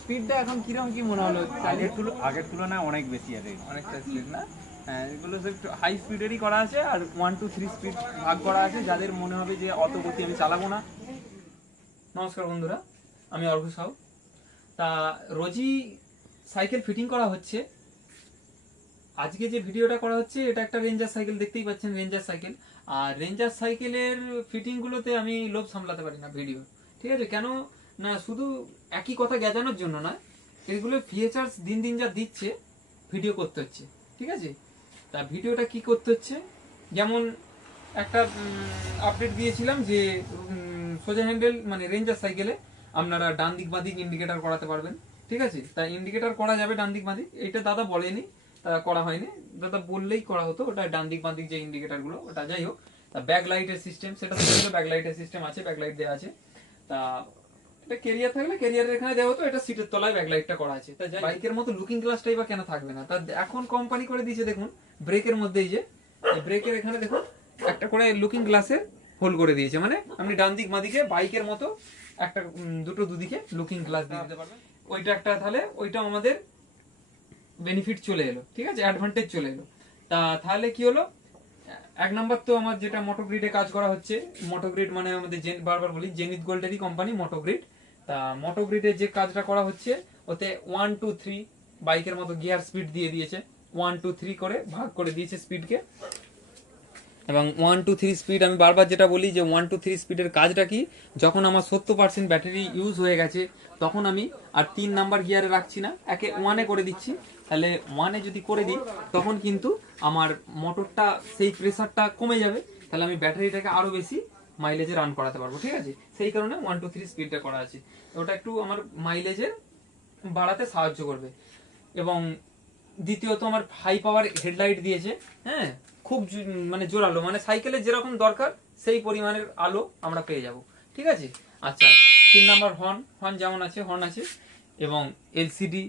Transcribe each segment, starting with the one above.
স্পিডটা এখন কিরকম কি মনে হলো? আগের তুলনায় অনেক বেশি আছে, অনেকটা স্পিড না? হ্যাঁ, এগুলো সব একটু হাই স্পিডেরই করা আছে, আর 1 2 3 স্পিড ভাগ করা আছে, যাদের মনে হবে যে অত গতি আমি চালাবো না। নমস্কার বন্ধুরা, আমি অর্ঘ সাউ। তা রোজই সাইকেল ফিটিং করা হচ্ছে। আজকে যে ভিডিওটা করা হচ্ছে এটা একটা রেঞ্জার সাইকেল, দেখতেই পাচ্ছেন রেঞ্জার সাইকেল। আর রেঞ্জার সাইকেলের ফিটিংগুলোতে আমি লোভ সামলাতে পারি না ভিডিও, ঠিক আছে? কেন না, শুধু একই কথা গেজানোর জন্য না, এগুলো ফিচার্স দিন দিন যা দিচ্ছে ভিডিও করতে হচ্ছে, ঠিক আছে? তা ভিডিওটা কি করতে হচ্ছে, যেমন একটা আপডেট দিয়েছিলাম যে সোজা হ্যান্ডেল মানে রেঞ্জার সাইকেলে আপনারা ডান দিক বাঁ দিক ইন্ডিকেটর করাতে পারবেন, ঠিক আছে? তা ইন্ডিকেটর করা যাবে ডান দিক বাঁ দিক, এটা দাদা বলেনি, করা হয়নি। দাদা বললেই করা হতো, ওটা ডান দিক বাঁ দিক যে ইন্ডিকেটর গুলো, ওটা যাই হোক। তা ব্যাক লাইটের সিস্টেম, সেটা তো ব্যাক লাইটের সিস্টেম আছে, ব্যাক লাইট দেওয়া আছে। তা এটা কেরিয়ার থাকলে কেরিয়ারের এখানে দেওয়া হতো, এটা সিটের তলায় ব্যাকলাইটটা করা আছে। তা বাইকের মতো লুকিং গ্লাসটাই বা কেন থাকবে না? তা এখন কোম্পানি করে দিয়েছে, দেখুন ব্রেকের মধ্যেই যে ব্রেকের এখানে দেখুন একটা করে লুকিং গ্লাসের হোল করে দিয়েছে, মানে আপনি ডান দিক বাঁ দিকে বাইকের মতো একটা দুটো দুদিকে লুকিং গ্লাস দিয়ে দিতে পারবেন। ওইটা একটা, তাহলে ওইটা আমাদের বেনিফিট চলে এলো, ঠিক আছে, অ্যাডভান্টেজ চলে এলো। তা তাহলে কি হলো, এক নাম্বার তো আমার যেটা মোটোগ্রিডে কাজ করা হচ্ছে, মোটোগ্রিড মানে আমাদের বারবার বলি জেনিথ গোল্ডেরই কোম্পানি মোটোগ্রিড। তা মোটোগ্রিডে যে কাজটা করা হচ্ছে, ওতে 1 2 3 বাইকের মতো গিয়ার স্পিড দিয়ে দিয়েছে, 1 2 3 করে ভাগ করে দিয়েছে স্পিডকে। এবং 1 2 3 স্পিড, আমি বারবার যেটা বলি যে 1 2 3 স্পিডের কাজটা কি, যখন আমার 70% ব্যাটারি ইউজ হয়ে গেছে তখন আমি আর 3 নাম্বার গিয়ারে রাখছি না, একে 1-এ করে দিচ্ছি। তাহলে 1-এ যদি করে দিই তখন কিন্তু আমার মোটরটা সেই প্রেসারটা কমে যাবে, তাহলে আমি ব্যাটারিটাকে আরও বেশি মাইলেজে রান করাতে পারবো, ঠিক আছে? সেই কারণে 1 2 3 স্পিডটা করা আছে, ওটা একটু আমার মাইলেজে বাড়াতে সাহায্য করবে। এবং দ্বিতীয়ত আমার হাই পাওয়ার হেডলাইট দিয়েছে, হ্যাঁ, খুব মানে জোরালো, মানে সাইকেলের যেরকম দরকার সেই পরিমাণের আলো আমরা পেয়ে যাব, ঠিক আছে? আচ্ছা, 3 নাম্বার হর্ন, হর্ন যেমন আছে হর্ন আছে। এবং এলসিডি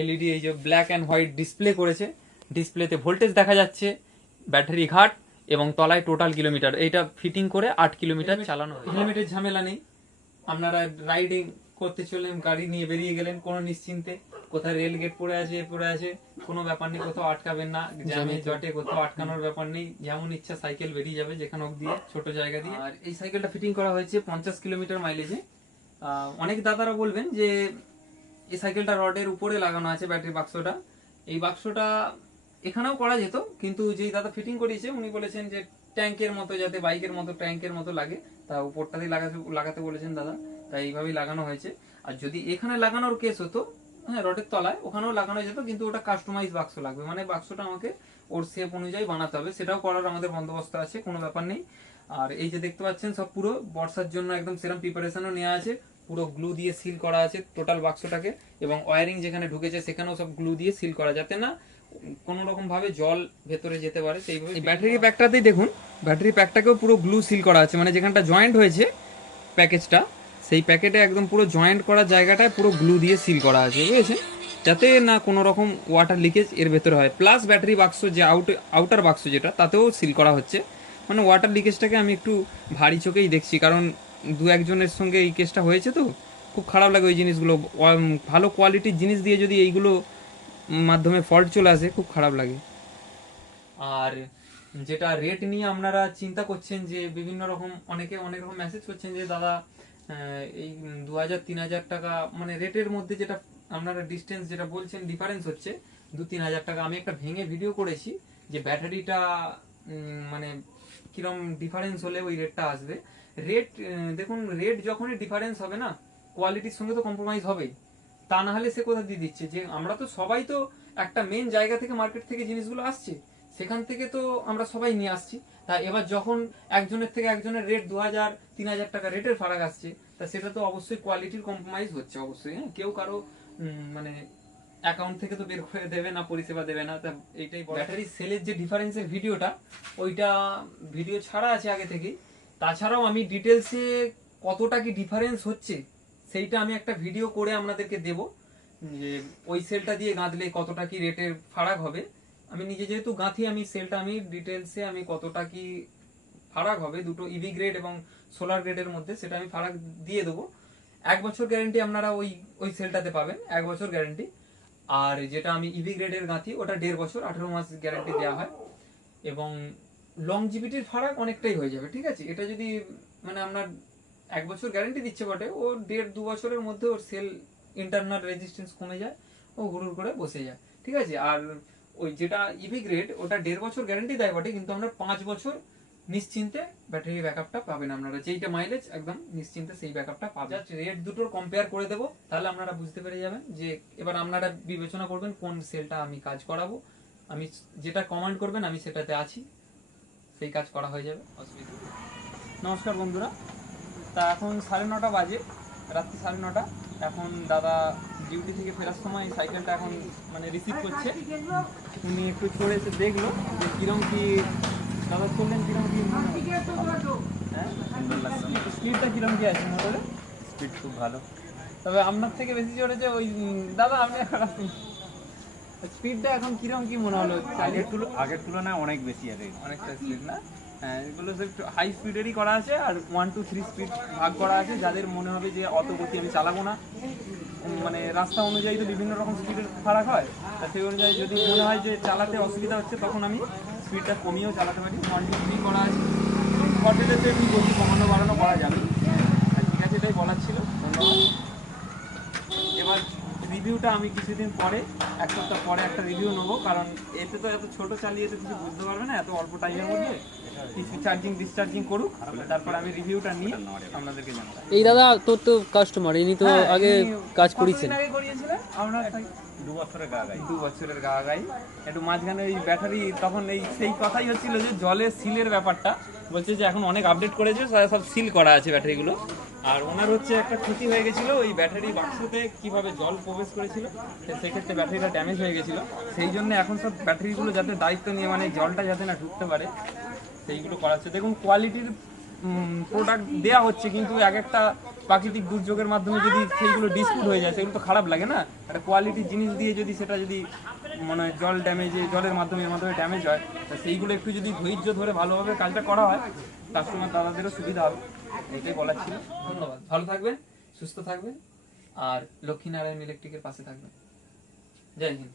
এলইডি, এই যে ব্ল্যাক অ্যান্ড হোয়াইট ডিসপ্লে করেছে, ডিসপ্লেতে ভোল্টেজ দেখা যাচ্ছে, ব্যাটারি ঘাট এবং তলায় টোটাল কিলোমিটার, এইটা ফিটিং করে 8 কিলোমিটার চালানো। হেলমেটের ঝামেলা নেই, আপনারা রাইডিং করতে চললেন, গাড়ি নিয়ে বেরিয়ে গেলেন কোনো নিশ্চিন্তে, কোথায় রেল গেট পড়ে আছে কোনো ব্যাপার নেই, কোথাও আটকাবেন না, জ্যামে জটে কোথাও আটকানোর ব্যাপার নেই, যেমন ইচ্ছা সাইকেল বেরিয়ে যাবে যেখানে অব্দি, ছোট জায়গা দিয়ে। আর এই সাইকেলটা ফিটিং করা হয়েছে 50 কিলোমিটার মাইলেজে। অনেক দাদারা বলবেন যে এই সাইকেলটা রডের উপরে লাগানো আছে ব্যাটারি বাক্সটা, এই বাক্সটা এখানেও করা যেত, কিন্তু যেই দাদা ফিটিং করিয়েছে উনি বলেছেন যে ট্যাঙ্কের মতো, যাতে বাইকের মতো ট্যাঙ্কের মতো লাগে, তা উপরটাতেই লাগাতে বলেছেন দাদা, তাই এইভাবেই লাগানো হয়েছে। আর যদি এখানে লাগানোর কেস হতো, হ্যাঁ রডের তলায়, ওখানেও লাগানো যেত, কিন্তু ওটা কাস্টমাইজ বাক্স লাগবে, মানে বাক্সটা আমাকে ওর শেপ অনুযায়ী বানাতে হবে, সেটাও করার আমাদের বন্দোবস্ত আছে, কোনো ব্যাপার নেই। আর এই যে দেখতে পাচ্ছেন সব পুরো বর্ষার জন্য একদম সেরকম প্রিপারেশনও নেওয়া আছে, পুরো গ্লু দিয়ে সিল করা আছে টোটাল বাক্সটাকে, এবং ওয়ারিং যেখানে ঢুকেছে সেখানেও সব গ্লু দিয়ে সিল করা, যাতে না কোনো রকম ভাবে জল ভেতরে যেতে পারে সেইভাবে। ব্যাটারি প্যাকটাতেই দেখুন, ব্যাটারি প্যাকটাকেও পুরো গ্লু সিল করা আছে, মানে যেখানটা জয়েন্ট হয়েছে প্যাকেজটা, সেই প্যাকেটে একদম পুরো জয়েন্ট করা জায়গাটায় পুরো গ্লু দিয়ে সিল করা আছে, বুঝেছেন? যাতে না কোনো রকম ওয়াটার লিকেজ এর ভেতরে হয়। প্লাস ব্যাটারি বাক্স যে আউটার বাক্স যেটা, তাতেও সিল করা হচ্ছে, মানে ওয়াটার লিকেজটাকে আমি একটু ভারী চোখেই দেখছি, কারণ দু একজনের সঙ্গে এই কেসটা হয়েছে, তো খুব খারাপ লাগে ওই জিনিসগুলো। ভালো কোয়ালিটির জিনিস দিয়ে যদি এইগুলো মাধ্যমে ফল্ট চলে আসে, খুব খারাপ লাগে। আর যেটা রেট নিয়ে আপনারা চিন্তা করছেন, যে বিভিন্ন রকম অনেকে অনেক রকম মেসেজ করছেন যে দাদা এই 2000-3000 টাকা মানে রেটের মধ্যে যেটা আপনারা ডিস্টেন্স যেটা বলছেন ডিফারেন্স হচ্ছে 2-3000 টাকা। আমি একটা ভেঙে ভিডিও করেছি যে ব্যাটারিটা মানে কিরম ডিফারেন্স হলে ওই রেটটা আসবে। রেট দেখুন, রেট যখনই ডিফারেন্স হবে না, কোয়ালিটির সঙ্গে তো কম্প্রোমাইজ হবেই, তা না হলে সে কোথা দিয়ে দিচ্ছে? যে আমরা তো সবাই তো একটা মেন জায়গা থেকে, মার্কেট থেকে জিনিসগুলো আসছে, সেখান থেকে তো আমরা সবাই নিয়ে আসছি। তা এবার যখন একজনের থেকে একজনের রেট 2000-3000 টাকা রেটের ফারাক আসছে, তা সেটা তো অবশ্যই কোয়ালিটির কম্প্রোমাইজ হচ্ছে অবশ্যই, হ্যাঁ, কেউ কারো মানে অ্যাকাউন্ট থেকে তো বের করে দেবে না, পরিষেবা দেবে না। তা এইটাই ব্যাটারি সেলের যে ডিফারেন্সের ভিডিওটা, ওইটা ভিডিও ছাড়া আছে আগে থেকেই। তাছাড়াও আমি ডিটেলসে কতটা কি ডিফারেন্স হচ্ছে সেইটা আমি একটা ভিডিও করে আপনাদেরকে দেব, যে ওই সেলটা দিয়ে গাঁথলে কতটা কি রেটের ফারাক হবে। আমি নিজে যেহেতু গাঁথি, আমি সেলটা আমি ডিটেলসে আমি কতটা কি ফারাক হবে দুটো ইভি গ্রেড এবং সোলার গ্রেডের মধ্যে, সেটা আমি ফারাক দিয়ে দেবো। 1 বছর গ্যারেন্টি আপনারা ওই ওই সেলটাতে পাবেন 1 বছর গ্যারেন্টি। আর যেটা আমি ইভি গ্রেডের গাঁথি ওটা 1.5 বছর 18 মাস গ্যারেন্টি দেওয়া হয়, এবং লংজিভিটির ফারাক অনেকটাই হয়ে যাবে। ঠিক আছে, এটা যদি মানে আপনার 1 বছর গ্যারেন্টি দিচ্ছে বটে, ও 1.5-2 বছরের মধ্যে ওর সেল ইন্টারনাল রেজিস্ট্যান্স কমে যায়, ও হুড়ুর করে বসে যায়। ঠিক আছে, আর ওই যেটা ইভি গ্রেড ওটা 1.5 বছর গ্যারেন্টি দেয় বটে, কিন্তু আমরা 5 বছর নিশ্চিন্তে ব্যাটারি ব্যাকআপটা পাবেন আপনারা, যেইটা মাইলেজ একদম নিশ্চিন্তে সেই ব্যাকআপটা পাবেন। রেট দুটোর কম্পেয়ার করে দেবো, তাহলে আপনারা বুঝতে পেরে যাবেন যে এবার আপনারা বিবেচনা করবেন কোন সেলটা আমি কাজ করাবো। আমি যেটা কমান্ড করবেন আমি সেটাতে আছি, সেই কাজ করা হয়ে যাবে, অসুবিধা নেই। নমস্কার বন্ধুরা, তা এখন 9:30 বাজে, রাত্রি 9:30। এখন দাদা ডিউটি থেকে ফেরার সময় সাইকেলটা এখন মানে রিসিভ করছে। উনি একটু চড়ে এসে দেখলো যে কিরম কি দাদা চললেন, কিরম কি হ্যাঁ স্পিডটা কিরম কি আছে মোটরে। স্পিড খুব ভালো। তবে আপনার থেকে বেশি চড়েছে ওই দাদা, আপনি স্পিডটা এখন কিরম কি মনে হলো? আগের তুলনায় অনেক বেশি আছে। অনেকটা স্পিড না? হ্যাঁ, এগুলো সব একটু হাই স্পিডেরই করা আছে, আর 1 2 3 স্পিড ভাগ করা আছে। যাদের মনে হবে যে অত গতি আমি চালাবো না, মানে রাস্তা অনুযায়ী তো বিভিন্ন রকম স্পিডের ফারাক হয়, তা সেই অনুযায়ী যদি মনে হয় যে চালাতে অসুবিধা হচ্ছে, তখন আমি স্পিডটা কমিয়েও চালাতে পারি। 1 2 3 করা আছে। হোটেলেতে একটু গতি কমানো বাড়ানো করা যাবে। ঠিক আছে, এটাই বলার ছিল। ধন্যবাদ। এবার রিভিউটা আমি কিছুদিন পরে, 1 সপ্তাহ পরে একটা রিভিউ নেবো, কারণ এতে তো এত ছোট চালিয়ে তো কিছু বুঝতে পারবে না এত অল্প টাইমের মধ্যে। কিছু চার্জিং ডিসচার্জিং করুক, তারপর আমি রিভিউটা নিয়ে আপনাদেরকে জানাবো। এই দাদা তোর তো কাস্টমার, ইনি তো হ্যাঁ, আগে ইনি কাজ কতদিন করিয়েছেন। আগে করিয়েছিলেন আপনার? 2 বছরের গা গাই। 2 বছরের গা গাই। একটু মাঝখানে ওই ব্যাটারি, তখন এই সেই কথাই হচ্ছিল যে জলের সিলের ব্যাপারটা, বলছে যে এখন অনেক আপডেট করেছে, সব সিল করা আছে ব্যাটারিগুলো। আর ওনার হচ্ছে একটা ক্ষতি হয়ে গেছিল, ওই ব্যাটারি বাক্সতে কিভাবে জল প্রবেশ করেছিল, তো সেক্ষেত্রে ব্যাটারিটা ড্যামেজ হয়ে গেছিল। সেই জন্য এখন সব ব্যাটারিগুলো যাতে দায়িত্ব নিয়ে, মানে জলটা যাতে না ঢুকতে পারে সেইগুলো করাচ্ছে। দেখুন কোয়ালিটির প্রোডাক্ট দেওয়া হচ্ছে, কিন্তু এক একটা প্রাকৃতিক দুর্যোগের মাধ্যমে যদি সেইগুলো ডিসপুট হয়ে যায়, সেগুলো তো খারাপ লাগে না। একটা কোয়ালিটির জিনিস দিয়ে যদি সেটা যদি মানে জল ড্যামেজে, জলের মাধ্যমে ড্যামেজ হয়, তো সেইগুলো একটু যদি ধৈর্য ধরে ভালোভাবে কাজটা করা হয়, কাস্টমার দাদাদেরও সুবিধা হবে। এটাই বলার ছিল। ধন্যবাদ। ভালো থাকবেন, সুস্থ থাকবেন, আর লক্ষ্মীনারায়ণ ইলেকট্রিকের পাশে থাকবেন। জয় হিন্দ।